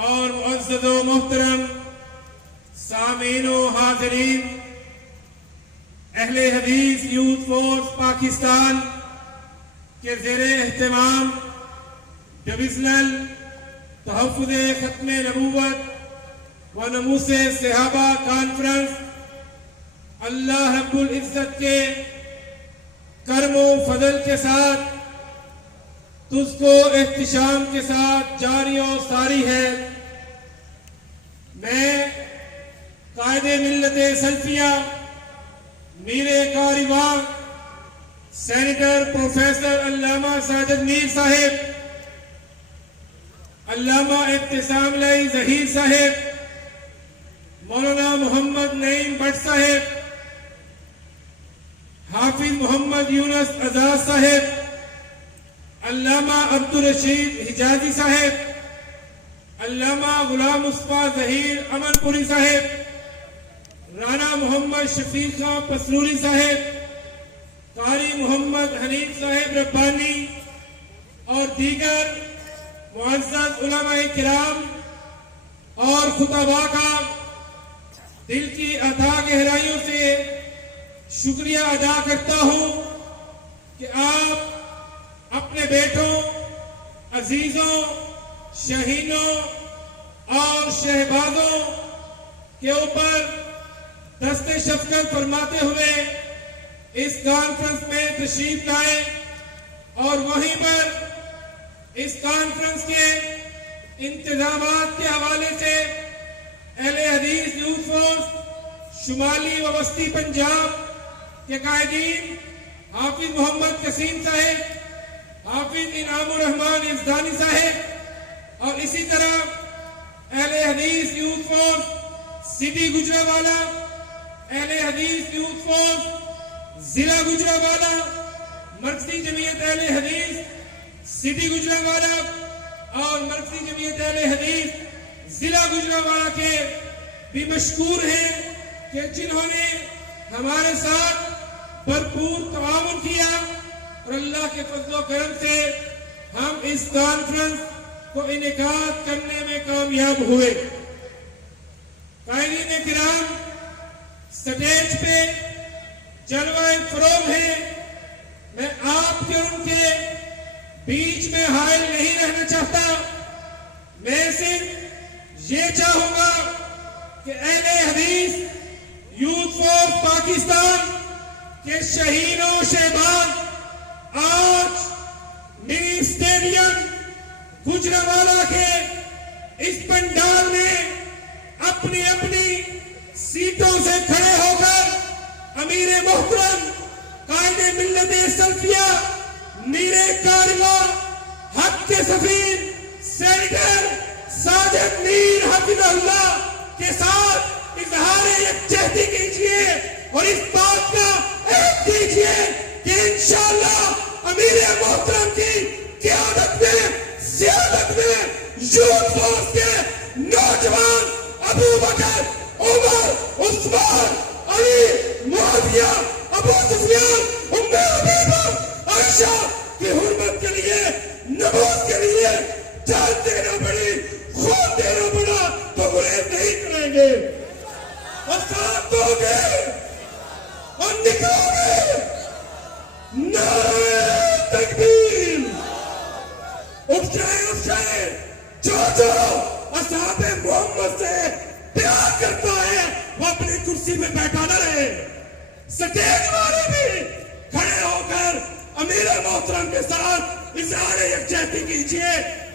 और मुअज़्ज़ज़ो मोहतरम सामीनो हाज़रीन, अहले हदीस यूथ फोर्स पाकिस्तान के ज़ेरे एहतमाम डिविजनल तहफ़्फ़ुज़े ख़त्मे नबूवत व नमूसे सहाबा कॉन्फ्रेंस अल्लाह रब्बुल इज़्ज़त के करमो फजल के साथ तुझको एहतिशाम के साथ जारी और सारी है। मैं कायदे मिल्लते सल्फिया मीरे कारिवा सेनेटर प्रोफेसर अल्लामा साजिद मीर साहिब, अल्लामा इब्तिसाम लाई ज़हीर साहिब, मौलाना मोहम्मद नईम भट्ट साहिब, हाफिज मोहम्मद यूनुस आजाद साहिब, अल्लामा अब्दुल रशीद हिजाजी साहिब, अल्लामा गुलाम मुस्तफा ज़हीर अमनपुरी साहिब, राना मोहम्मद शफीक खां पसरूरी साहिब, कारी मोहम्मद हनीफ साहिब रब्बानी और दीगर मुअज़्ज़ज़ उलमाए किराम और खुतबा का दिल की अता गहराइयों से शुक्रिया अदा करता हूं कि आप अपने बेटों, अजीजों, शहीनों और शहबाजों के ऊपर दस्ते शफ़क़त फरमाते हुए इस कॉन्फ्रेंस में तशरीफ लाए और वहीं पर इस कॉन्फ्रेंस के इंतजामात के हवाले से अहले हदीस यूथ फोर्स शुमाली व वस्ती पंजाब के कायदीन हाफिज मोहम्मद कसीम साहिब, हाफिज इनामुर रहमान इज़दानी साहिब और इसी तरह अहले हदीस यूथ फोर्स सिटी गुजरावाला, अहले हदीस यूथ फोर्स जिला गुजरावाला, मरकजी जमीयत अहले हदीस सिटी गुजरावाला और मरकजी जमीयत अहले हदीस जिला गुजरावाला के भी मशकूर हैं कि जिन्होंने हमारे साथ भरपूर तआवुन किया और अल्लाह के फज़्ल करम से हम इस कॉन्फ्रेंस को इनेकाद करने में कामयाब हुए। कायदीन किराम, स्टेज पे जलवा फरोग है। मैं आपके उनके बीच में हायल नहीं रहना चाहता। मैं सिर्फ ये चाहूंगा कि अहले हदीस यूथ फोर्स पाकिस्तान के शहीनों शहबाज आज मिनी स्टेडियम गुजरावाला के इस पंडाल में अपनी अपनी सीटों से खड़े होकर अमीर मोहतरम कायदे मिल्लते सल्फिया मीरे कारवा हक के सफीर सेनेटर साजिद मीर हफिज़हुल्लाह के साथ इजहार यकजहती कीजिए और इस बात का ऐलान कीजिए कि इंशाअल्लाह अमीर मोहतरम की क़यादत में सियादत में यूथ फोर्स के नौजवान अबू बकर, उमर, उस्मान, अली, मुआविया, अबू सुफियान, उम्मे हबीबा, आयशा की हुर्मत के लिए, नमाज के लिए जान देना पड़ी, खून देना पड़ा तो गुरेज नहीं करेंगे और साथ दोगे और निकालोगे। नारे तकबीर! उठ जाए जो असहाबे मोहम्मद से प्यार करता है वो अपनी कुर्सी में बैठा न रहे। स्टेज वाले भी खड़े होकर अमीर मोहतरम के साथ इज़हार यकजहती कीजिए।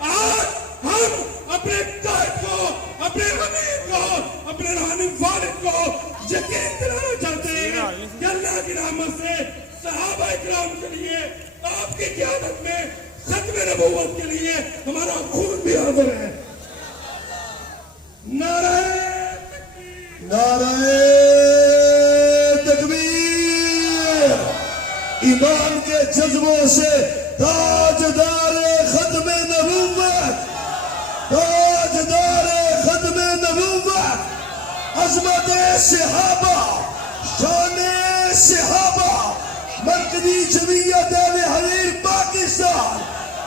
आज हम अपने कायद को, अपने अमीर को, अपने रूहानी वालिद को यकीन दिलाना चाहते हैं कि अल्लाह की रहमत से सहाबा इकराम के लिए आपकी क़यादत में खत्म नबूवत के लिए हमारा खून भी हाजिर है। नारे तकबीर! ईमान के जज्बों से ताजदारे खत्मे नबूवत, ताजदारे खत्मे नबूवत, अज़मत सहाबा, शान सहाबा, मरकजी जमीयत अहले हदीस पाकिस्तान,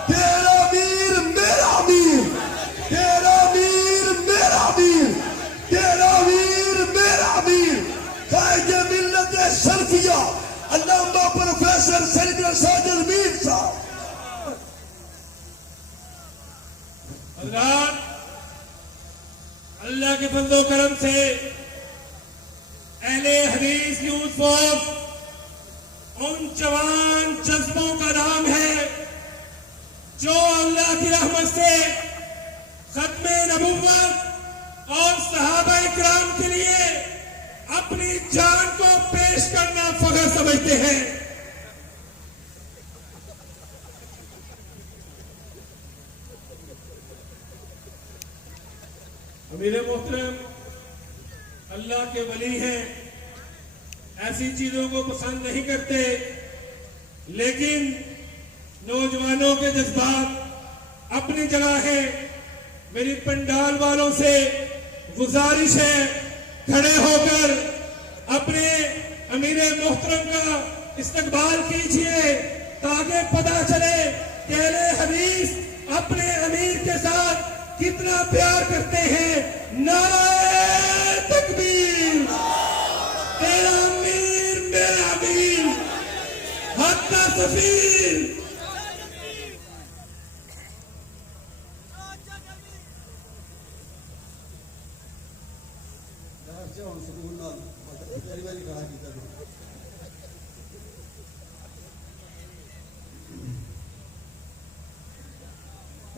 तेरा अमीर मेरा अमीर, तेरा अमीर जमात सल्फिया अल्लामा प्रोफेसर सैयद साजिद मीर साहब। हज़रात, अल्लाह के फजलो करम से अहले हदीस यूथ फोर्स उन जवान जज्बों का नाम है जो अल्लाह की रहमत से खत्मे नबुव्वत और सहाबा इकराम के लिए अपनी जान को पेश करना फख्र समझते हैं। अमीर मोहतरम अल्लाह के वली हैं, ऐसी चीजों को पसंद नहीं करते, लेकिन नौजवानों के जज्बात अपनी जगह है। मेरी पंडाल वालों से गुजारिश है, खड़े होकर अपने अमीर मोहतरम का इस्तकबाल कीजिए ताकि पता चले कि अहले हदीस अपने अमीर के साथ कितना प्यार करते हैं। नारे तकबीर, तेरा अमीर मेरा अमीर, हक का सफीर।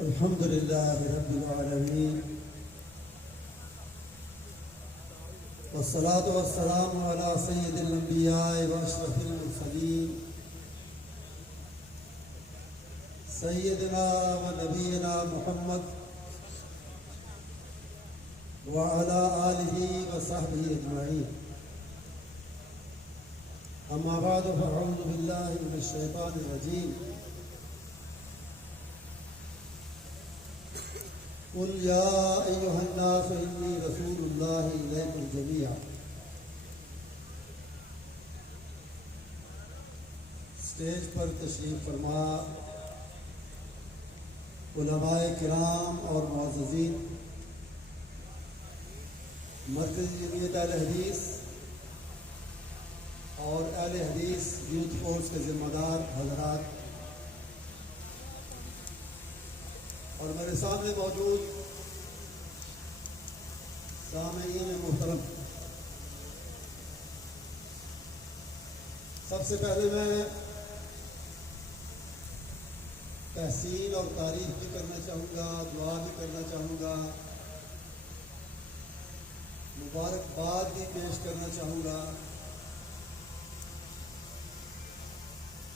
अल्हम्दुलिल्लाह रब्बिल आलमीन वस्सलातु वस्सलामु अला सय्यिदिल अंबिया व अशरफिल मुरसलीन सय्यिदिना व नबीना मुहम्मद व अला आलिहि व सहबिहि अजमाइन। अम्मा बाद फअऊज़ु बिल्लाहि मिनश शैतानिर रजीम। कुल या अय्युहन्नास इन्नी रसूलुल्लाहि इलैकुम जमीआ। स्टेज पर तशरीफ फरमा उलमाए किराम और मुअज़्ज़िज़ीन, मरकज़ी जमीयत अहले हदीस और अहले हदीस यूथ फोर्स के जिम्मेदार हज़रात और मेरे सामने मौजूद सामईन मुहतरम, सबसे पहले मैं तहसीन और तारीफ भी करना चाहूँगा, दुआ भी करना चाहूँगा, मुबारकबाद भी पेश करना चाहूँगा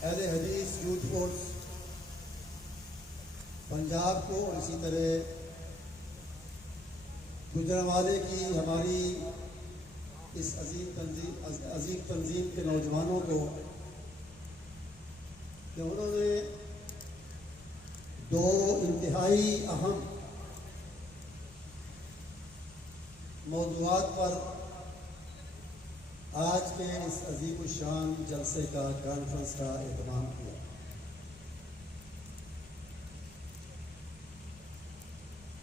अहले हदीस यूथ फोर्स पंजाब को और इसी तरह गुजरांवाले की हमारी इस अजीम तंजीम के नौजवानों को कि उन्होंने दो इंतहाई अहम मौज़ूआत पर आज के इस अजीम शान जलसे का कॉन्फ्रेंस का एहतमाम किया।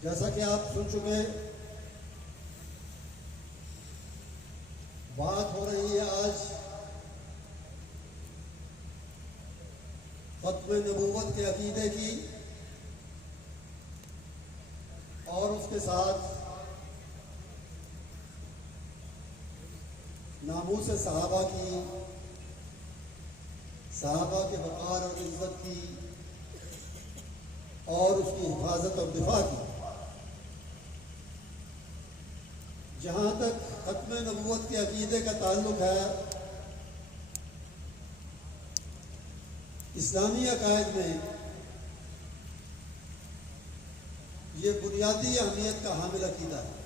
जैसा कि आप सुन चुके, बात हो रही है आज खत्म नबूवत के अकीदे की और उसके साथ नामूस सहाबा की, सहाबा के वक़ार और इज्जत की और उसकी हिफाजत और दिफा की। जहाँ तक खत्म नबूवत के अकीदे का ताल्लुक है, इस्लामी अकायद में ये बुनियादी अहमियत का हामिल अकीदा है।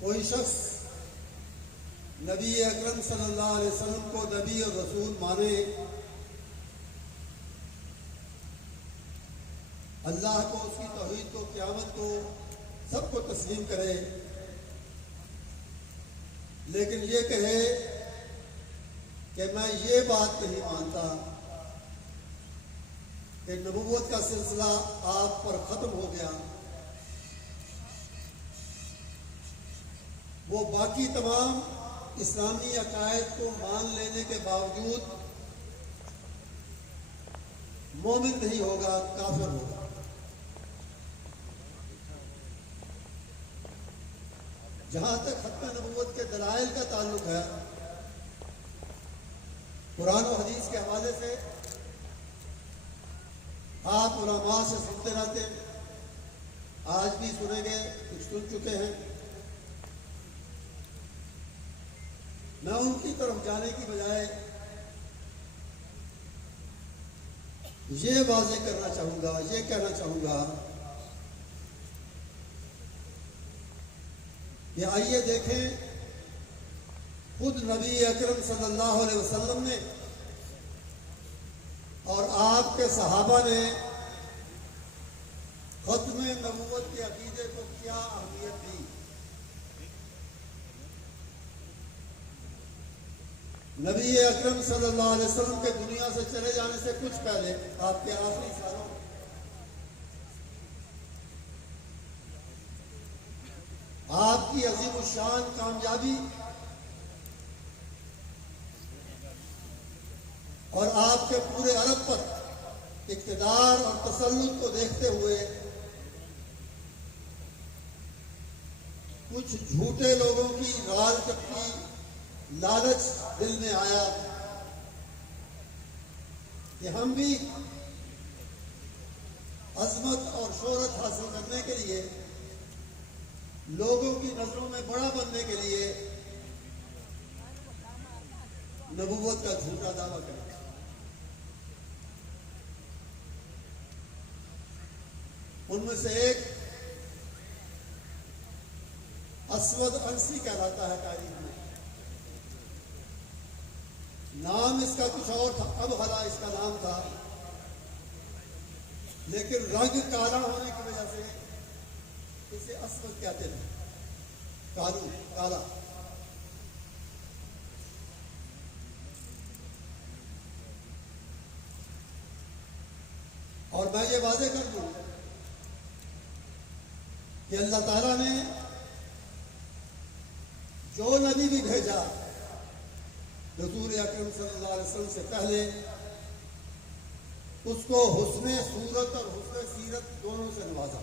कोई शख्स नबी अकरम सल्लल्लाहु अलैहि वसल्लम को नबी और रसूल माने, अल्लाह को, उसकी तौहीद को, क़यामत को, सबको तस्लीम करे, लेकिन ये कहे कि मैं ये बात नहीं मानता कि नबूवत का सिलसिला आप पर ख़त्म हो गया वो बाकी तमाम इस्लामी अकायद को मान लेने के बावजूद मोमिन नहीं होगा, काफिर होगा। जहां तक खत्म नबूवत के दलाइल का ताल्लुक है, कुरान और हदीस के हवाले से आप उलमा से सुनते रहते हैं, आज भी सुनेंगे, कुछ सुन चुके हैं। मैं उनकी तरफ जाने की बजाय ये वाज़ेह करना चाहूंगा, ये कहना चाहूंगा कि आइए देखें, खुद नबी अकरम सल्लल्लाहु अलैहि वसल्लम ने और आपके सहाबा ने खत्म नबूवत के अकीदे को क्या अहमियत दी। नबी अकरम सल्लल्लाहु अलैहि वसल्लम के दुनिया से चले जाने से कुछ पहले, आपके आखिरी सालों में, आपकी अजीम शान कामयाबी और आपके पूरे अरब पर इक़्तिदार और तसल्लुत को देखते हुए कुछ झूठे लोगों की राल टपकी लालच दिल में आया कि हम भी अजमत और शोहरत हासिल करने के लिए, लोगों की नजरों में बड़ा बनने के लिए नबूवत का झूठा दावा करें। उनमें से एक असवद अंसी कहलाता है तारीख में। नाम इसका कुछ और था, अब हला इसका नाम था, लेकिन रंग काला होने की वजह से इसे असवद कहते थे, कालू, काला। और मैं ये वादे कर दूं कि अल्लाह ताला ने जो नबी भी भेजा रसूल अकरम सल्लल्लाहु अलैहि वसल्लम से पहले, उसको हुस्ने सूरत और हुस्ने सीरत दोनों से नवाजा।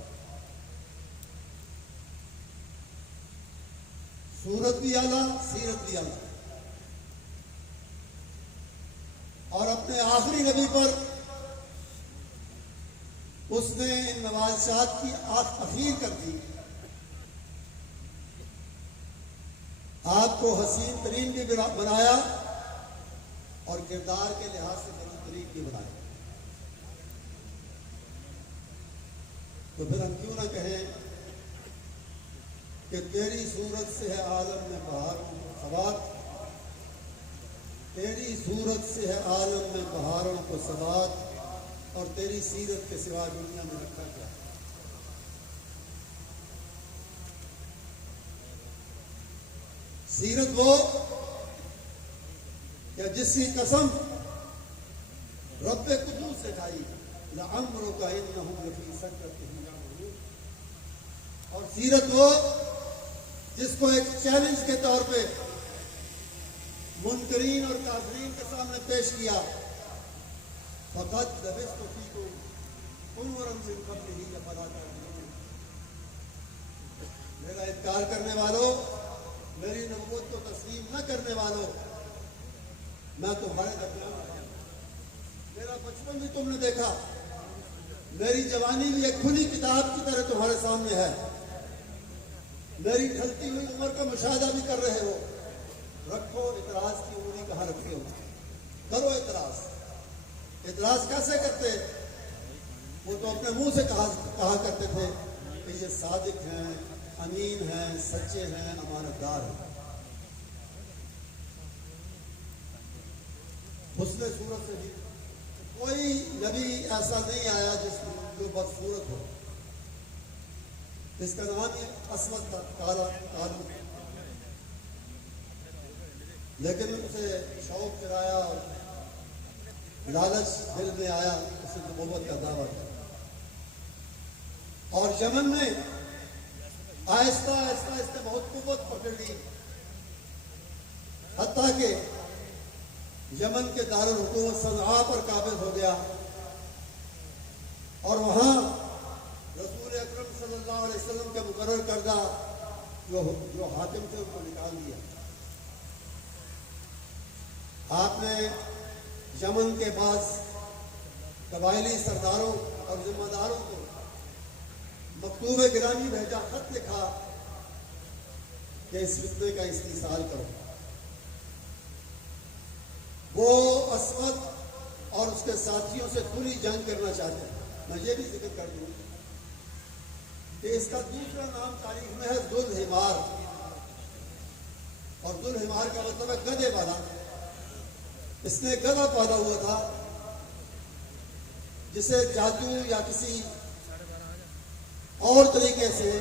सूरत भी आला, सीरत भी आला। और अपने आखिरी नबी पर उसने इन नवाज़ात की अखीर कर दी। आपको हसीन तरीन भी बनाया और किरदार के लिहाज से बेहतरीन भी बनाया। तो फिर हम क्यों ना कहें कि तेरी सूरत से है आलम में बहारों को सबात, तेरी सूरत से है आलम में बहारों को सबात, और तेरी सीरत के सिवा दुनिया में रखा क्या। सीरत वो या जिसकी कसम रब्बे कुदूस से खाई, लअम्रो का इन्नहुम लफी सकरतिहिम यामहून। और सीरत वो जिसको एक चैलेंज के तौर पे मुनकरीन और काफरीन के सामने पेश किया। फक़द लबिस्तु फीकुम उमरन मिन क़ब्लिही अफ़ला ताक़िलून। मेरा इनकार करने वालों, मेरी नबूवत को तस्लीम न करने वालों, मैं तुम्हारे दरमियान था। मेरा बचपन भी तुमने देखा, मेरी जवानी भी एक खुली किताब की तरह तुम्हारे सामने है। मेरी ढलती हुई उम्र का मुशाहदा भी कर रहे हो। रखो इतराज की उंगली कहाँ रखी हो, करो इतराज। इतराज कैसे करते? वो तो अपने मुंह से कहा करते थे कि ये सादिक हैं, अमीन हैं, सच्चे हैं, अमानतदार हैं। हुस्ने सूरत से भी कोई नबी ऐसा नहीं आया जो बदसूरत हो। इसका नाम ही असमत था, काला, कालू। लेकिन उसे शौक चढ़ाया और लालच दिल में आया, उसे नबूवत का दावा किया। और यमन में आहिस्ता आहिस्ता इसने बहुत कुव्वत पकड़ ली, हत्ता के यमन के दारुल हुकूमत सनआ पर काबिज हो गया और वहां रसूल अकरम सल्लल्लाहु अलैहि वसल्लम के मुकर्रर करदा जो हाकिम थे उनको निकाल दिया। आपने यमन के बाद कबायली सरदारों और जिम्मेदारों को मकतूब गिरामी भेजा, खत लिखा कि इस फितने का इस्तीसाल करो। वो असवद और उसके साथियों से खुली जंग करना चाहते हैं। मैं ये भी जिक्र कर दूं कि इसका दूसरा नाम तारीख में है जुल्हिमार, और जुल्हिमार का मतलब है गधे वाला। इसने गधा पाला हुआ था जिसे जादू या किसी और तरीके से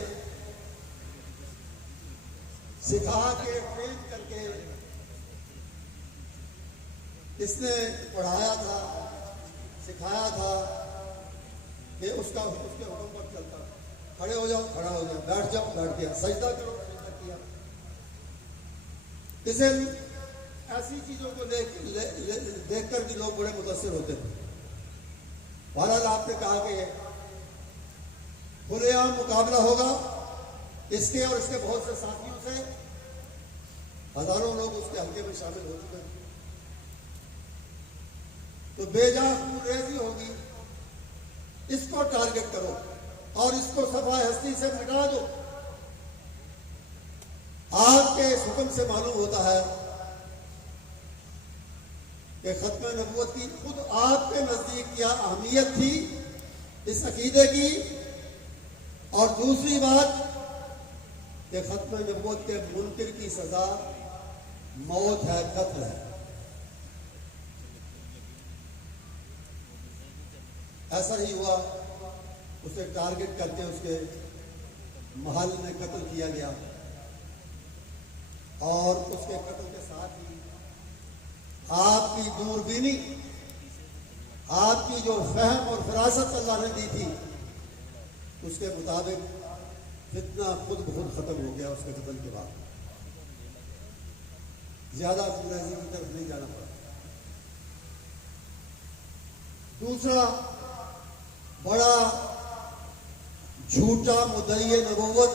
सिखा के ट्रेन करके इसने पढ़ाया था, सिखाया था कि उसके हुक्म पर चलता। खड़े हो जाओ, खड़ा हो जाओ, बैठ जाओ, बैठ गया, सजदा करो, सजदा किया। इसे ऐसी चीजों को देख कर भी लोग बड़े मुतासिर होते थे। बहरहाल आपने कहा कि खुलेआम मुकाबला होगा इसके और इसके बहुत से साथियों से। हजारों लोग उसके हल्के में शामिल हो चुके हैं। तो बेजा खूनरेजी होगी, इसको टारगेट करो और इसको सफाई हस्ती से मिटा दो। आपके इस हुक्म से मालूम होता है कि खत्म नबूवत की खुद आपके नजदीक क्या अहमियत थी इस अकीदे की, और दूसरी बात कि खत्म नबूवत के मुनकिर की सजा मौत है, कत्ल है। ऐसा ही हुआ, उसे टारगेट करके उसके महल में कत्ल किया गया और उसके कत्ल के साथ ही आपकी दूरबीनी, आपकी जो फहम और फरासत अल्लाह ने दी थी उसके मुताबिक फितना खुद ब खुद खत्म हो गया। उसके कत्ल के बाद ज्यादा खूनरेजी की तरफ नहीं जाना पड़ा। दूसरा बड़ा झूठा मुद्दई नबूवत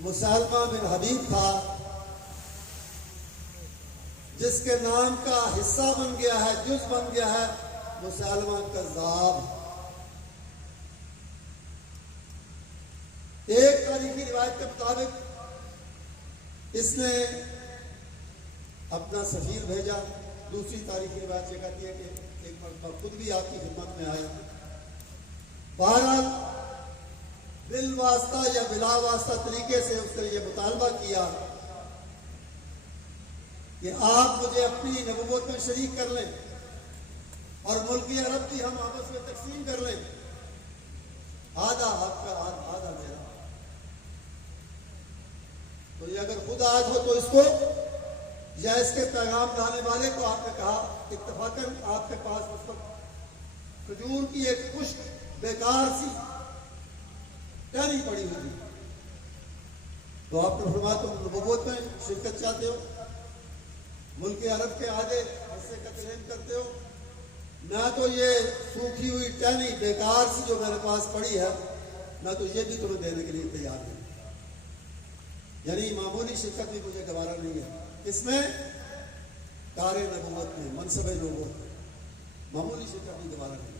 मुसलमा बिन हबीब था, जिसके नाम का हिस्सा बन गया है, जुज बन गया है मुसलमा कज़्ज़ाब। एक तारीखी रिवायत के मुताबिक इसने अपना सफीर भेजा। दूसरी तारीखी रिवायत ये कहती है कि एक मरतबा खुद भी आपकी खिदमत में आया। बहरहाल बिल वास्ता या बिला वास्ता तरीके से उसने ये मुतालबा किया कि आप मुझे अपनी नबूवत में शरीक कर लें और मुल्क अरब की हम आपस में तकसीम कर लें, आधा आपका आधा मेरा। तो ये अगर खुद आज हो तो इसको या इसके पैगाम लाने वाले को आपने कहा इत्तफाकन आपके पास उस वक्त खजूर की एक खुश्क बेकार सी टहनी पड़ी हुई थी, तो आपने फरमाया तुम नबूवत में शिरकत चाहते हो, मुल्क अरब के आधे हिस्से का क्लेम करते हो, मैं तो ये सूखी हुई टहनी बेकार सी जो मेरे पास पड़ी है, मैं तो ये भी तुम्हें देने के लिए तैयार हूं। यानी मामूली शिरकत भी मुझे गवारा नहीं है। इसमें कार नबूवत में मनसब लोगों मामूली शिरकत भी गवारा नहीं है।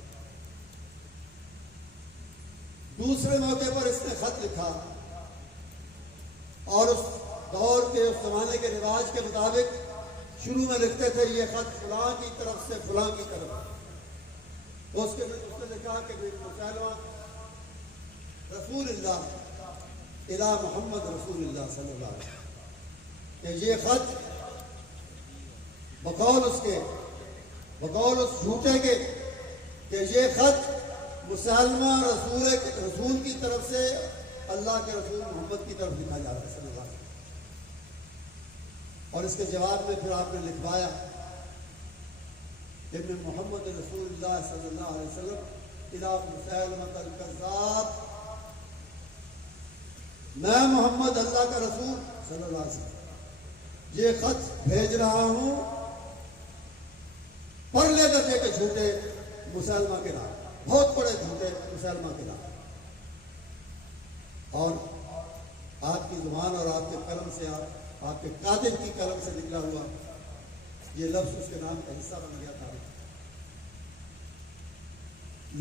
दूसरे मौके पर इसने खत लिखा और उस दौर के उस जमाने के रिवाज के मुताबिक शुरू में लिखते थे ये खत फलां की तरफ से फलां की तरफ। उसने लिखा कि मुसलमा रसूलुल्लाह इला मोहम्मद रसूलुल्लाह सल्लल्लाहु अलैहि वसल्लम, कि ये खत बकौल उस झूठे के कि ये खत मुसलमान रसूल की तरफ से अल्लाह के रसूल मोहम्मद की तरफ लिखा जा रहा है सल्लल्लाहु अलैहि वसल्लम। और इसके जवाब में फिर आपने लिखवाया इब्न मोहम्मद रसूलुल्लाह सल्लल्लाहु अलैहि वसल्लम इला मुसलमत अल-कज़्ज़ाब मैं मोहम्मद अल्लाह का रसूल सल्लल्लाहु अलैहि वसल्लम ये खत भेज रहा हूं परले दर्जे के झूठे मुसलमान के नाम, बहुत बड़े झूठे मुसलमान के नाम, और आपकी जुबान और आपके कलम से, आपके कातिल की कलम से निकला हुआ ये लफ्ज उसके नाम का हिस्सा बन गया था।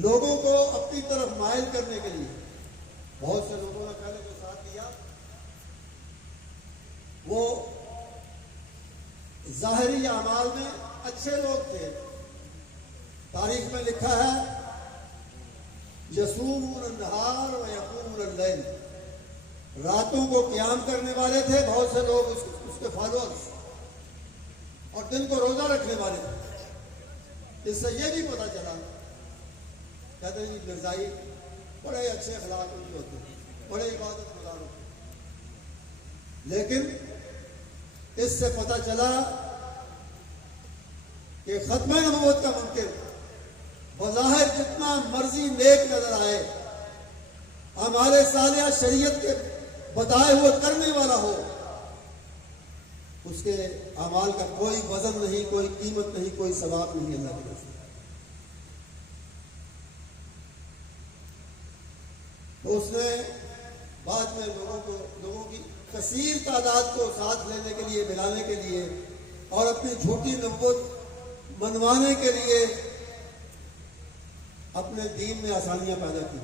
लोगों को अपनी तरफ माइल करने के लिए बहुत से लोगों ने पहले जो साथ दिया वो जाहिरी अमाल में अच्छे लोग थे। तारीख में लिखा है यसूमून अन्नहार व यक़ूमून लैल, रातों को क़याम करने वाले थे बहुत से लोग, उसके फॉलोअर्स, और दिन को रोजा रखने वाले थे। इससे यह भी पता चला, कहते हैं मिर्जाई बड़े अच्छे अखलाक उनके होते हैं, बड़े इबादत गुजार होते हैं, लेकिन इससे पता चला कि खत्म नबूवत का मुमकिन बज़ाहिर जितना मर्जी नेक नजर आए, हमारे सालिया शरीयत के बताए हुए करने वाला हो, उसके अमाल का कोई वजन नहीं, कोई कीमत नहीं, कोई सवाब नहीं अल्लाह की तरफ से। तो उसने बाद में लोगों की कसीर तादाद को साथ लेने के लिए, मिलाने के लिए और अपनी झूठी नबूवत मनवाने के लिए अपने दीन में आसानियां पैदा की,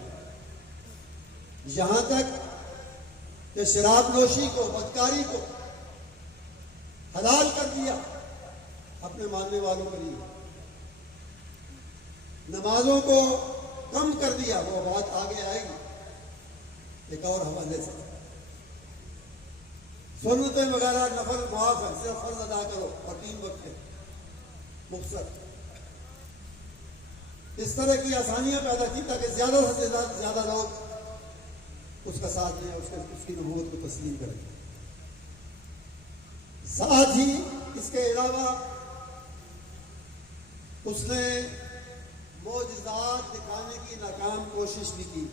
यहां तक कि शराब नोशी को, बदकारी को हलाल कर दिया अपने मानने वालों के लिए, नमाजों को कम कर दिया। वो बात आगे आएगी एक और हवाले से। सुन्नतें वगैरह नफल मुआफ है, सिर्फ फर्ज अदा करो और 3 वक्त के मुख्तर, इस तरह की आसानियां पैदा की ताकि ज्यादा से ज्यादा लोग उसका साथ दें, उसकी नबूवत को तस्लीम करें। साथ ही इसके अलावा उसने मोजज़ात दिखाने की नाकाम कोशिश भी की।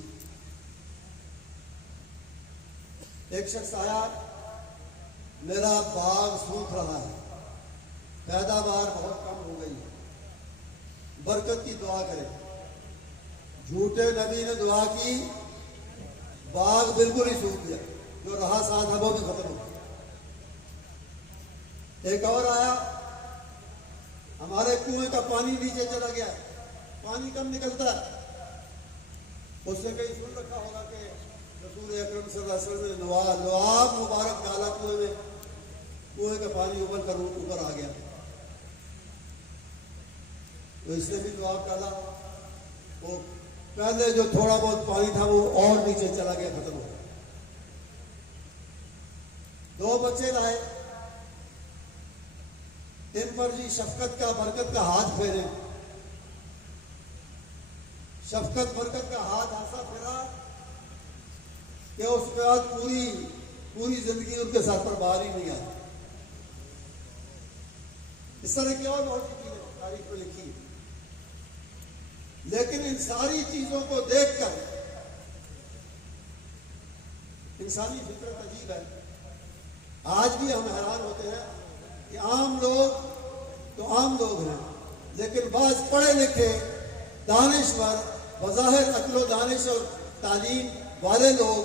एक शख्स आया, मेरा बाग सूख रहा है, पैदावार बहुत कम हो गई है, बरकत की दुआ करें। झूठे नबी ने दुआ की, बाग बिल्कुल ही सूख गया, जो रहा साथ है वो भी खत्म हो गया। एक और आया, हमारे कुएं का पानी नीचे चला गया, पानी कम निकलता है। उसने कहीं सुन रखा होगा कि रसूल अकरम सल्लल्लाहु अलैहि वसल्लम ने लुआब मुबारक डाला कुएं में, कुएं का पानी उबल कर ऊपर आ गया, तो इसने भी लुआब डाला, वो पहले जो थोड़ा बहुत पानी था वो और नीचे चला गया, खत्म हो गया। 2 बच्चे लाए, इन पर जी शफकत का, बरकत का हाथ फेरे। शफकत बरकत का हाथ ऐसा फेरा कि उसके बाद पूरी जिंदगी उनके सर पर बाहर ही नहीं आई। इस तरह की और बहुत सी चीजें तारीख में लिखी, लेकिन इन सारी चीजों को देखकर इंसानी फितरत अजीब है। आज भी हम हैरान होते हैं कि आम लोग तो आम लोग हैं, लेकिन बाज पढ़े लिखे दानिश्वर, बज़ाहिर अक्ल दानिश और तालीम वाले लोग,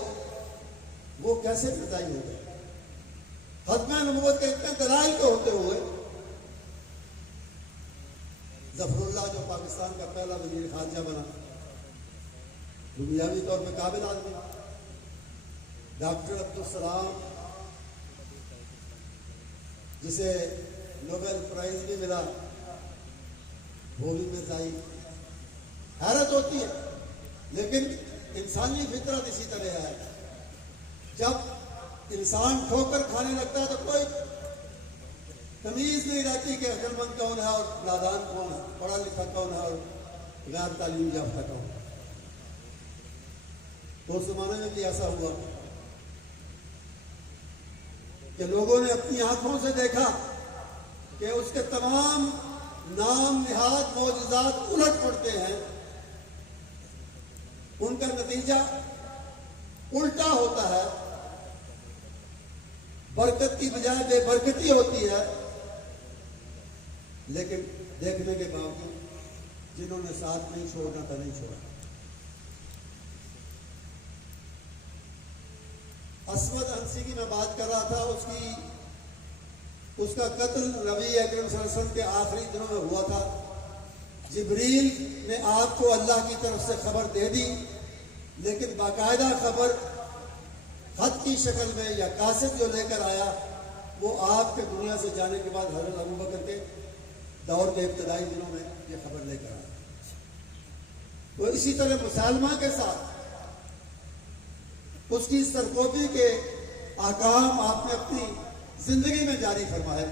वो कैसे फिजाई हो गए। खत्म नबूवत के इतने दलाइल के होते हुए जफरुल्लाह जो पाकिस्तान का पहला वजीर खारजा बना, दुनियावी तौर पर काबिल आदमी, डॉक्टर अब्दुल सलाम जिसे नोबेल प्राइज भी मिला, वो भी मिर्जाई। हैरत होती है, लेकिन इंसानी फितरत इसी तरह है। जब इंसान ठोकर खाने लगता है तो कोई तमीज नहीं रहती कि अक्लमंद कौन है और नादान कौन है, पढ़ा लिखा कौन है और गैर तालीम याफ्ता कौन है। तो उस जमाने में भी ऐसा हुआ कि लोगों ने अपनी आंखों से देखा कि उसके तमाम नाम निहाद मौजूदात उलट पड़ते हैं, उनका नतीजा उल्टा होता है। बरकत की बजाय बेबरकती होती है। लेकिन देखने के बावजूद जिन्होंने साथ नहीं छोड़ना था नहीं छोड़ा। असवद अंसी की मैं बात कर रहा था, उसका कत्ल नबी अकरम सल्लल्लाहु अलैहि वसल्लम के आखिरी दिनों में हुआ था। जिब्रील ने आपको अल्लाह की तरफ से खबर दे दी, लेकिन बाकायदा खबर खत की शक्ल में या कासिद जो लेकर आया वो आपके दुनिया से जाने के बाद हज़रत अबू बकर के दौर के इब्तदाई दिनों में ये खबर लेकर आया। तो इसी तरह मुसलमा के साथ उसकी सरकोबी के आकाम आपने अपनी जिंदगी में जारी फरमाए,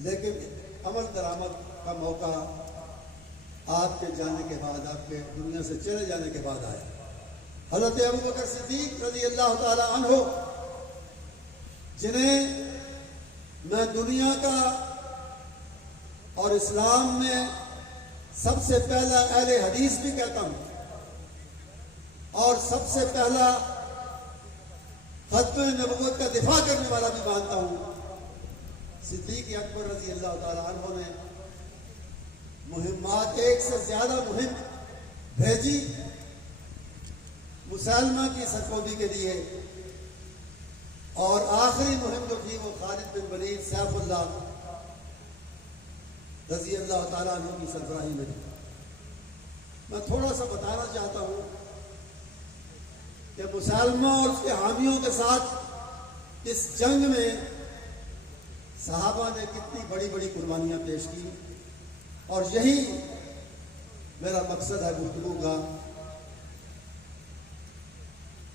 लेकिन अमल दरामद का मौका आपके जाने के बाद, आपके दुनिया से चले जाने के बाद आया। हज़रत अबू बकर सिद्दीक रज़ी अल्लाह ताला अन्हु, जिन्हें मैं दुनिया का और इस्लाम में सबसे पहला अहले हदीस भी कहता हूं और सबसे पहला खत्म नबूवत का दिफा करने वाला भी मानता हूं, सिद्दीक अकबर रज़ी अल्लाह ताला अन्हु ने मुहिम्मात, एक से ज्यादा मुहिम भेजी मुसलमा की सरकोबी के लिए, और आखिरी मुहिम जो थी वो खालिद बिन वलीद सैफुल्लाह रज़ी अल्लाह ताला अन्हु की सरबराही में थी। मैं थोड़ा सा बताना चाहता हूं कि मुसलमा और उसके हामियों के साथ इस जंग में सहाबा ने कितनी बड़ी बड़ी कुर्बानियां पेश की, और यही मेरा मकसद है गुफ्तगू का।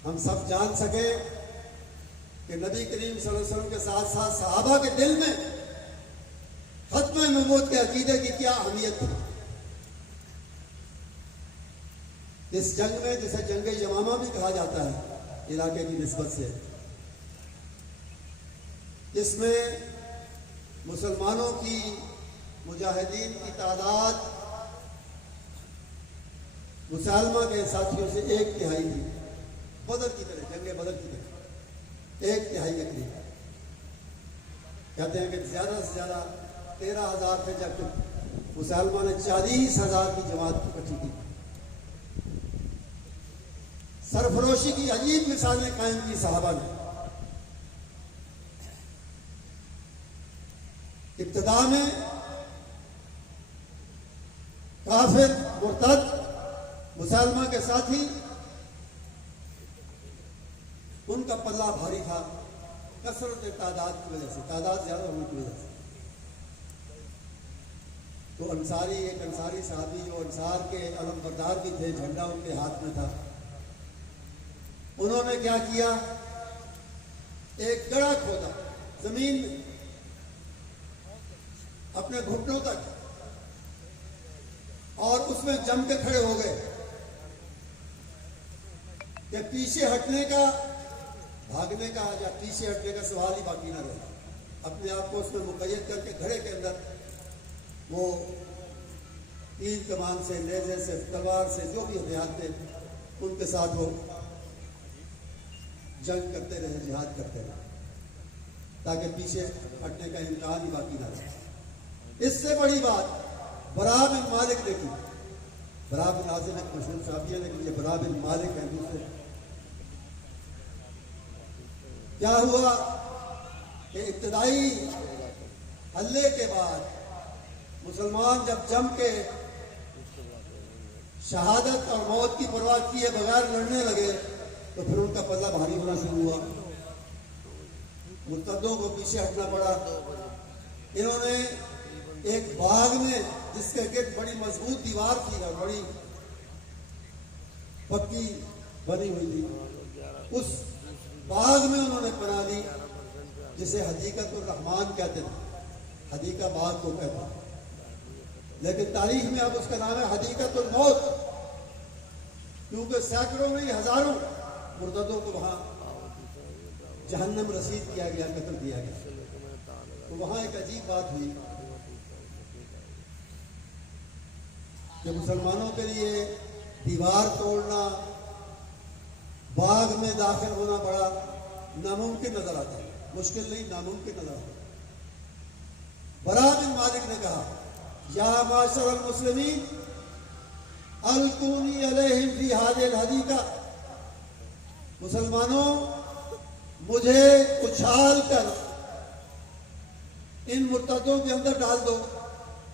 हम सब जान सके कि नबी करीम सल्लल्लाहु अलैहि वसल्लम के साथ साथ सहाबा के दिल में खत्म नबूवत के अकीदे की क्या अहमियत थी। इस जंग में, जिसे जंग यमामा भी कहा जाता है इलाके की निस्बत से, इसमें मुसलमानों की, मुजाहिदीन की तादाद मुसलमा के साथियों से 1/3 थी। बदर की तरह, जंग बदर की तरह 1/3 के करीब। कहते हैं कि ज्यादा से ज्यादा 13,000 थे, जबकि मुसलमा ने 40,000 की जमात इकट्ठी की। सरफरोशी की अजीब मिसालें कायम की सहाबा ने। इब्तिदा में काफिर मुर्तद मुसलमा के साथी, उनका पल्ला भारी था कसरत तादाद की वजह से, तादाद ज्यादा होने की वजह से। तो अंसारी, एक अंसारी साहबी जो अंसार के अलमबरदार भी थे, झंडा उनके हाथ में था, उन्होंने क्या किया, एक गड़ा खोदा जमीन में अपने घुटनों तक, और उसमें जम के खड़े हो गए कि पीछे हटने का, भागने का या पीछे हटने का सवाल ही बाकी ना रहे। अपने आप को उसमें मुक़य्यद करके घड़े के अंदर वो तीर कमान से, नेज़े से, तलवार से, जो भी हथियार थे उनके साथ वो जंग करते रहे, जिहाद करते रहे, ताकि पीछे हटने का इम्कान ही बाकी ना रहे। इससे बड़ी बात बरा बिन मालिक ने की। बरा बिन आज़िम एक मशहूर साहबी है, लेकिन ये बरा बिन मालिक है दूसरे। क्या हुआ कि इब्तिदाई हल्ले के बाद मुसलमान जब जम के शहादत और मौत की परवाह किए बगैर लड़ने लगे, तो फिर उनका पल्ला भारी होना शुरू हुआ, मुर्तदों को पीछे हटना पड़ा। इन्होंने एक बाग में, जिसके गिर्द बड़ी मजबूत दीवार थी और बड़ी पक्की बनी हुई थी, उस बाग में उन्होंने बना ली, जिसे हदीकतुर रहमान कहते थे, हदीका बाग को कहते हैं, लेकिन तारीख में अब उसका नाम है हदीकतुल मौत, क्योंकि सैकड़ों में हजारों मुर्तदों को वहां जहन्नम रसीद किया गया, कत्ल किया गया। तो वहां एक अजीब बात हुई कि मुसलमानों के लिए दीवार तोड़ना, बाग में दाखिल होना बड़ा नामुमकिन नजर आता है, मुश्किल नहीं नामुमकिन नजर आता है। बरा बिन मालिक ने कहा, या माशर अल मुस्लिमीन अलकुनी अलैहिम फी हादिल हदीका, मुसलमानों मुझे उछाल कर इन मुर्तदों के अंदर डाल दो,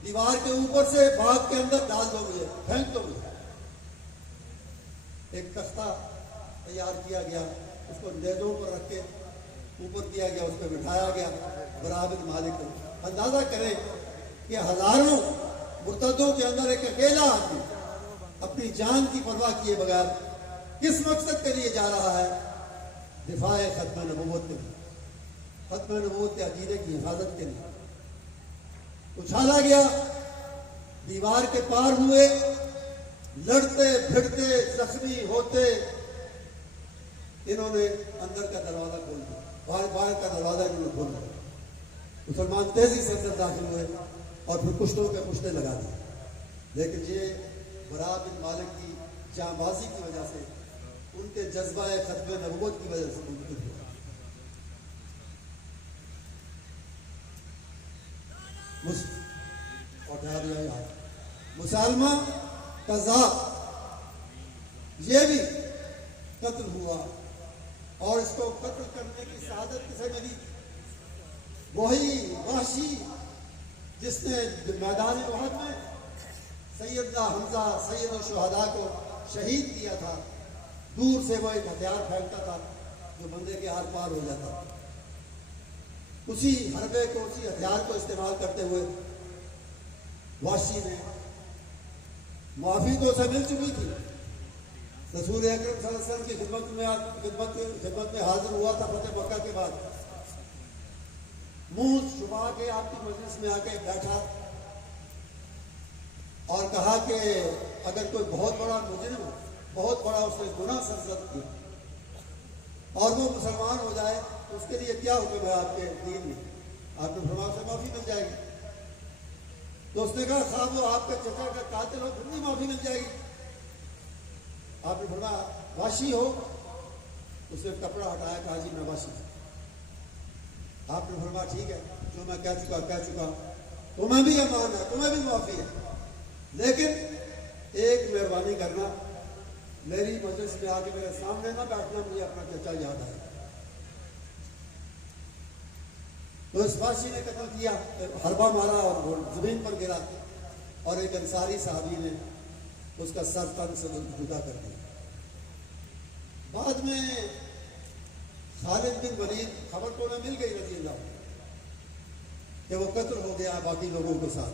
दीवार के ऊपर से बाग के अंदर डाल दो, मुझे फेंक दो मुझे। एक तख्ता तैयार किया गया, उसको नेज़ों पर रख के ऊपर किया गया, उस पर बिठाया गया। बरा बिन मालिक को अंदाजा करें कि हजारों मुर्तदों के अंदर एक अकेला आदमी अपनी जान की परवाह किए बगैर किस मकसद के लिए जा रहा है? दिफाए खत्म नबूवत के लिए, खत्म नबूवत के अकीदे की हिफाजत के लिए उछाला गया, दीवार के पार हुए, लड़ते भिड़ते जख्मी होते इन्होंने अंदर का दरवाजा खोल दिया, बाहर का दरवाजा इन्होंने खोल दिया। मुसलमान तेजी से अंदर दाखिल हुए और फिर कुश्तों के कुश्ते लगा दिए। लेकिन ये बरा बिन मालिक की जांबाजी की वजह से, उनके जज्बा खत्म नबूवत की वजह से मुमकिन हुआ। मुसलमा कज़ाब ये भी कत्ल हुआ, और इसको कत्ल करने की शहादत किसे मिली? वही वाशी जिसने मैदान उहद में सैयदना हमजा सैयद शुहदा को शहीद किया था। दूर से वो एक हथियार फेंकता था जो बंदे के आर पार हो जाता था। उसी हरबे को, उसी हथियार को इस्तेमाल करते हुए वाशी ने, माफी तो उसे मिल चुकी थी, रसूल अकरम सल्लल्लाहु अलैहि वसल्लम की खिदमत में हाजिर हुआ था फतेह मक्का के बाद। मुंह छुपा के आपकी मजलिस में आके बैठा और कहा कि अगर कोई बहुत बड़ा मुजरिम, बहुत बड़ा उसने गुनाह सरजद किया और वो मुसलमान हो जाए तो उसके लिए क्या हुक्म है आपके दीन में? आपने फरमाया से माफी मिल जाएगी। तो उसने कहा साहब वो आपके चचा का कातिल हो फिर भी माफी मिल जाएगी। आपने फरमाया वाशी हो? उसने कपड़ा हटाया, कहा जी मैं वाशी। आपने फरमाया ठीक है, जो मैं कह चुका तुम्हें भी अमान है, तुम्हें भी माफी है, लेकिन एक मेहरबानी करना, मेरी मजलिस में आके मेरे सामने ना बैठना, मुझे अपना चचा याद आया। तो इस वाशी ने कत्ल किया, हरबा मारा और वो जमीन पर गिरा और एक अंसारी साहबी ने उसका सर तन से जुदा कर दिया। बाद में खालिद बिन वलीद खबर तो उन्हें मिल गई रजी अल्लाह कि वो कत्ल हो गया बाकी लोगों के साथ।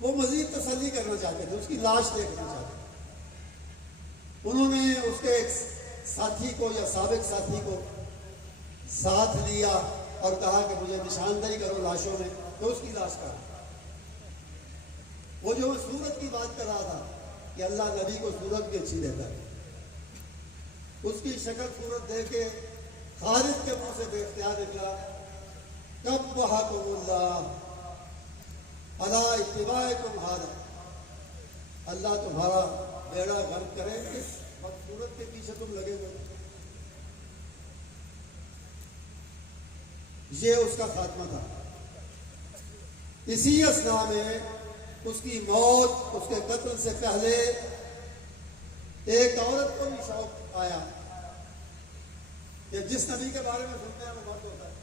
वो मजीद तसल्ली करना चाहते थे, उसकी लाश देखना चाहते थे। उन्होंने उसके एक साथी को या साबिक साथी को साथ लिया और कहा कि मुझे निशानदेही करो लाशों में। तो उसकी लाश का वो जो सूरत की बात कर रहा था कि अल्लाह नबी को सूरत भी अच्छी देता है, उसकी शक्ल सूरत देख के खालिद के मुंह से बेख्तियार निकला, कब वहाकुमुल्लाह अला इत्तिबाइकुम हादा, अल्लाह तुम्हारा बेड़ा गर्क करे, इस सूरत के पीछे तुम लगे हुए। ये उसका खात्मा था। इसी असना में उसकी मौत, उसके कत्ल से पहले एक औरत को भी शौक आया कि जिस नबी के बारे में सुनते हैं वो मर्द होता है,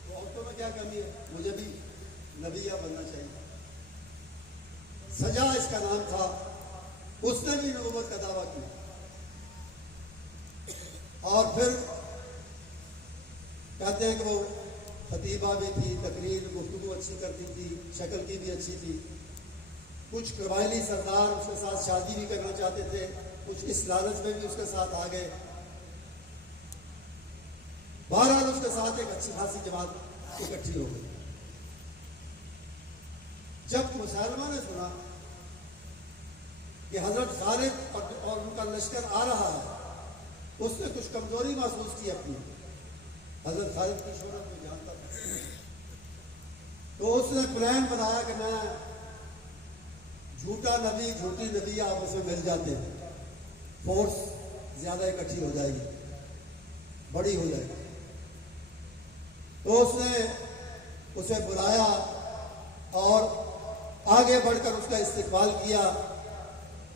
तो औरतों में क्या कमी है, मुझे भी नबिया बनना चाहिए। सजा इसका नाम था। उसने भी नबूवत का दावा किया और फिर कहते हैं कि वो खतीबा भी थी, तकरीर गुफ्तगू अच्छी करती थी, शक्ल की भी अच्छी थी। कुछ कबायली सरदार उसके साथ शादी भी करना चाहते थे, कुछ इस लालच में भी उसके साथ आ गए। बहरहाल उसके साथ एक अच्छी खासी जमात इकट्ठी हो गई। जब मुसलमा ने सुना कि हजरत खालिद और उनका लश्कर आ रहा है, उसने कुछ कमजोरी महसूस की अपनी। हजरत खालिद की शोहरत में जानता था, तो उसने प्लान बनाया कि मैं झूठा नबी झूठी नबी आपस में मिल जाते हैं, फोर्स ज्यादा इकट्ठी हो जाएगी। बड़ी हो जाएगी। तो उसने उसे बुलाया और आगे बढ़कर उसका इस्तकबाल किया,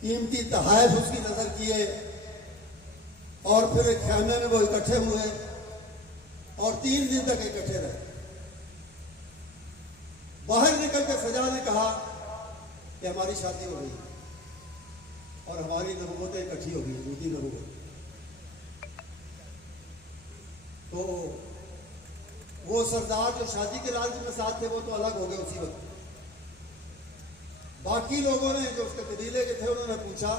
कीमती तोहफे उसकी नजर किए और फिर एक खेमे में वो इकट्ठे हुए और 3 दिन तक इकट्ठे रहे। बाहर निकल कर सजा ने कहा कि हमारी शादी हो गई और हमारी नबूवतें इकट्ठी हो गई, झूठी नबूवत। तो वो सरदार जो शादी के लालच में साथ थे वो तो अलग हो गए उसी वक्त। बाकी लोगों ने जो उसके कबीले के थे उन्होंने पूछा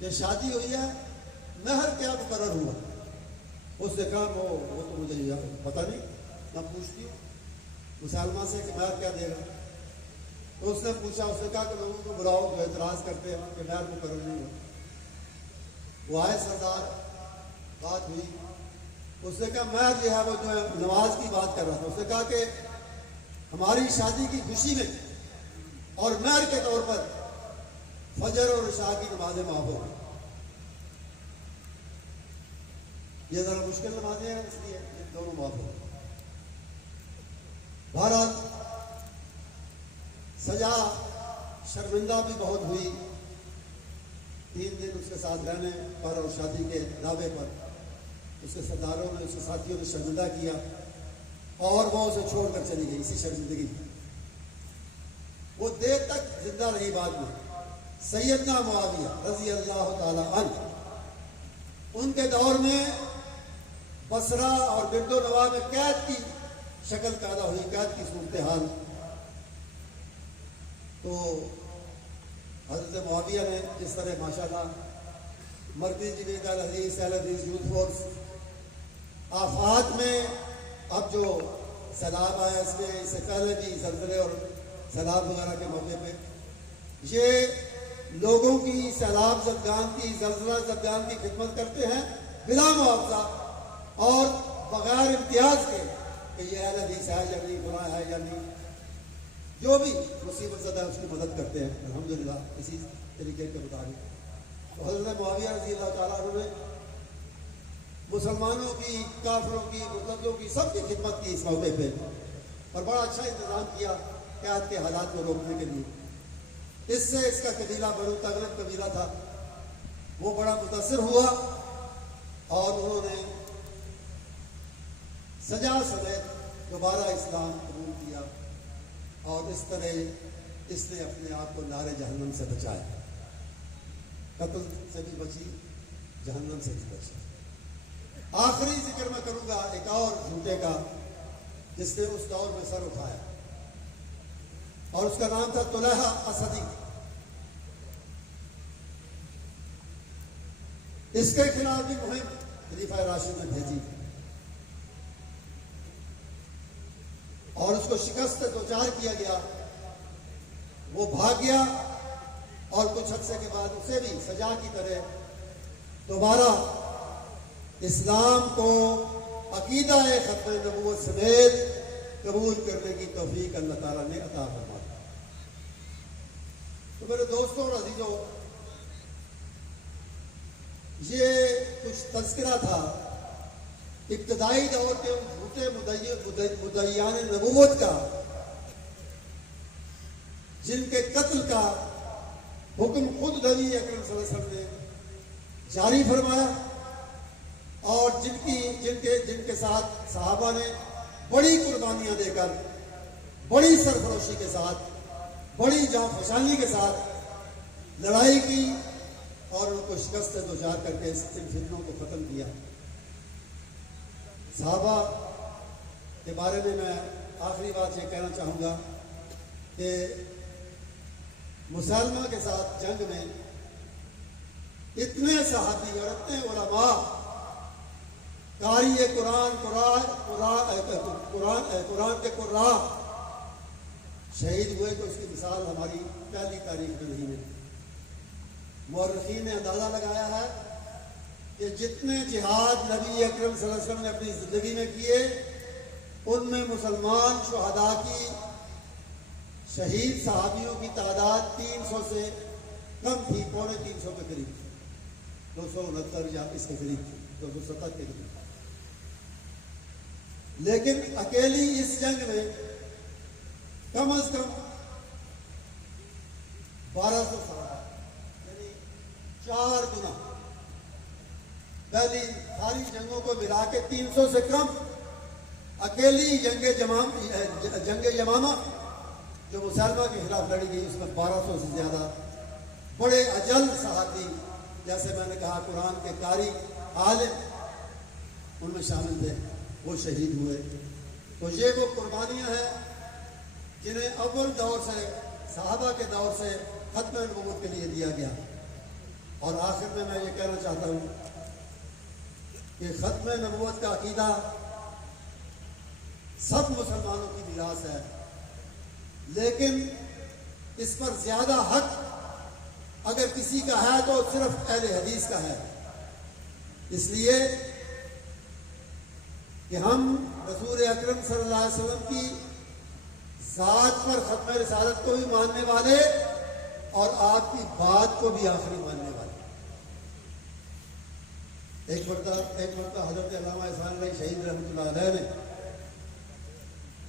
कि शादी हुई है, महर क्या मुकर्रर हुआ? उसने कहा वो तो मुझे पता नहीं, मैं पूछती हूँ मुसलमान से कि महर क्या देगा। तो उसने पूछा, उसने कहा कि लोगों को बुलाओ जो एतराज करते हैं कि महर मुकर्रर नहीं हुआ। वो आए सरदार, बात हुई, उसने कहा महर जो है वो जो है नमाज की बात कर रहा था। उसने कहा कि हमारी शादी की खुशी में और महर के तौर पर फजर और इशा की नमाजें माफ हो गई। ये जरा मुश्किल नमाजें हैं, इसलिए ये दोनों माफ हो गई। भारत सजा शर्मिंदा भी बहुत हुई 3 दिन उसके साथ रहने पर और शादी के दावे पर उसके सरदारों ने, उसके साथियों ने शर्मिंदा किया और वो उसे छोड़कर चली गई इसी शर्मिंदगी। वो देर तक जिंदा रही। बाद में सैयदना मुआविया रजी अल्लाह ताला अन्हु, उनके दौर में बसरा और बिरदो नवा में कैद की शक्ल पैदा हुई, कैद की सूरत हाल। तो हजरत मुआविया ने जिस तरह माशाल्लाह मर्दी जिनेद अल हदीस यूथ फोर्स आफात में, अब जो सैलाब आया इसमें, इससे पहले भी जलजले और सैलाब वगैरह के मौके पे ये लोगों की सैलाब जदगान की, जलजला जदगान की खिदमत करते हैं बिला मुआवजा और बगैर इम्तियाज के कि ये अहल हदीस है या नहीं, गुनाह है या नहीं, जो भी मुसीबत ज़दा उसकी मदद करते हैं अल्हम्दुलिल्लाह इसी तरीके के मुताबिक। तो हज़रत मुआविया रज़ी अल्लाह ताला अन्हु ने मुसलमानों की, काफिरों की, मुर्तदों की सबकी खिदमत की इस मौके पे और बड़ा अच्छा इंतजाम किया क़याद के हालात को रोकने के लिए। इससे इसका कबीला बनु तगलब कबीला था, वो बड़ा मुतासिर हुआ और उन्होंने सजा समेत दोबारा इस्लाम कबूल किया और इस तरह इसने अपने आप को नारे जहन्नम से बचाया। कत्ल से भी बची, जहन्नम से भी बची। आखिरी जिक्र मैं करूंगा एक और झूठे का जिसने उस दौर में सर उठाया और उसका नाम था तुलहा असदी। इसके खिलाफ भी मुहिम खलीफा राशिद ने भेजी और उसको शिकस्त दोचार किया गया। वो भाग गया और कुछ अरसे के बाद उसे भी सजा की तरह दोबारा इस्लाम को अकीदा खत्म नबूवत समेत कबूल करने की तौफीक अल्लाह ताला ने अता फरमाई। तो मेरे दोस्तों और अजीजों, ये कुछ तज़किरा था इब्तदाई दौर के झूठे मुद्दईयान नबूवत का, जिनके कत्ल का हुक्म खुद नबी अकरम सल्लल्लाहु अलैहि वसल्लम ने जारी फरमाया और जिनके साथ सहाबा ने बड़ी कुर्बानियां देकर, बड़ी सरफरोशी के साथ, बड़ी जांफशानी के साथ लड़ाई की और उनको शिकस्त से दोचार करके इन फितनों को खत्म किया। सहाबा के बारे में मैं आखिरी बात ये कहना चाहूँगा कि मुसलमान के साथ जंग में इतने सहाबी और इतने उलमा कारी कुरान के कुर्रा शहीद हुए तो इसकी मिसाल हमारी पहली तारीख में नहीं है। मुअर्रिखीन ने अंदाजा लगाया है कि जितने जिहाद नबी अकरम सल्लल्लाहु अलैहि वसल्लम ने अपनी जिंदगी में किए, उनमें मुसलमान शुहदा की, शहीद सहाबियों की तादाद 300 से कम थी, 250 के करीब, 269 या इसके करीब थी, 270 के करीब। लेकिन अकेली इस जंग में कम अज कम 1200 सहाबा, यानी 4 गुना। पहली सारी जंगों को मिला के 300 से कम अकेली जंग यमामा जो मुसलमान के खिलाफ लड़ी गई, उसमें 1200 से ज्यादा बड़े अजल सहाबी, जैसे मैंने कहा कुरान के कारी आलिम उनमें शामिल थे, वो शहीद हुए। तो ये वो कुर्बानियां हैं जिन्हें अव्वल दौर से, सहाबा के दौर से खत्म नबूवत के लिए दिया गया। और आखिर में मैं ये कहना चाहता हूँ कि खत्म नबूवत का अकीदा सब मुसलमानों की विरासत है, लेकिन इस पर ज्यादा हक अगर किसी का है तो सिर्फ अहले हदीस का है। इसलिए कि हम रसूल अकरम सल्लल्लाहु अलैहि वसल्लम की जात पर खत्म रिसालत को भी मानने वाले और आपकी बात को भी आखिरी मानने वाले। एक मरतबा हजरत अल्लामा इहसान अली शहीद रहमतुल्लाह अलैह ने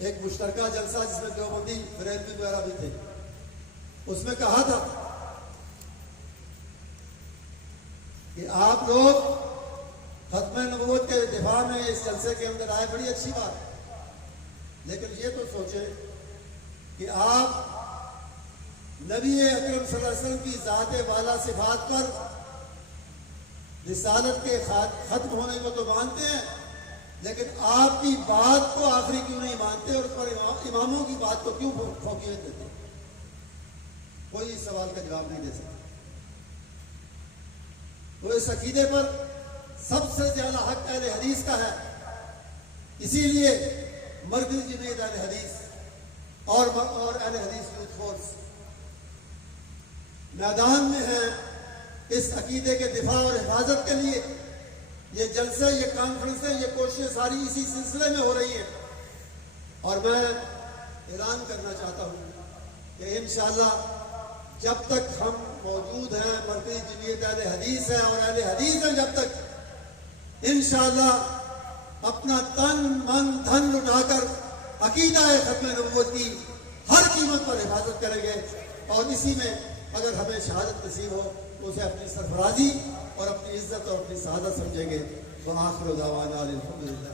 एक मुश्तरका जलसा, जिसमें देवबंदी फरेलवी वगैरह भी थे, उसमें कहा था कि आप लोग खत्म नबूवत के दिफा में इस जलसे के अंदर आए, बड़ी अच्छी बात, लेकिन ये तो सोचें कि आप नबी अकरम सल्लल्लाहु अलैहि वसल्लम की ज़ात वाला सिफात पर रिसालत के खत्म होने को तो मानते हैं, लेकिन आपकी बात को आखिरी क्यों नहीं मानते और उस पर इमामों की बात को क्यों फौकियत देते? कोई इस सवाल का जवाब नहीं दे सकता। तो इस अकीदे पर सबसे ज्यादा हक अहले हदीस का है। इसीलिए मरकज़ी जमीयत अहले हदीस और अहले हदीस यूथ फोर्स मैदान में है इस अकीदे के दिफा और हिफाजत के लिए। ये जलसे, ये कॉन्फ्रेंसें, ये कोशिशें सारी इसी सिलसिले में हो रही हैं। और मैं ऐलान करना चाहता हूँ कि इंशाअल्लाह जब तक हम मौजूद हैं, मरकज़ी जमीयत अहले हदीस है और अहले हदीस हैं, जब तक इंशाअल्लाह अपना तन मन धन लुटाकर अकीदा खत्म नबूवत की हर कीमत पर हिफाजत करेंगे। और इसी में अगर हमें शहादत नसीब हो तो उसे अपनी सरफराजी और अपनी इज्जत और अपनी सआदत समझेंगे। तो आखिर दावाना अल्हम्दुलिल्लाह।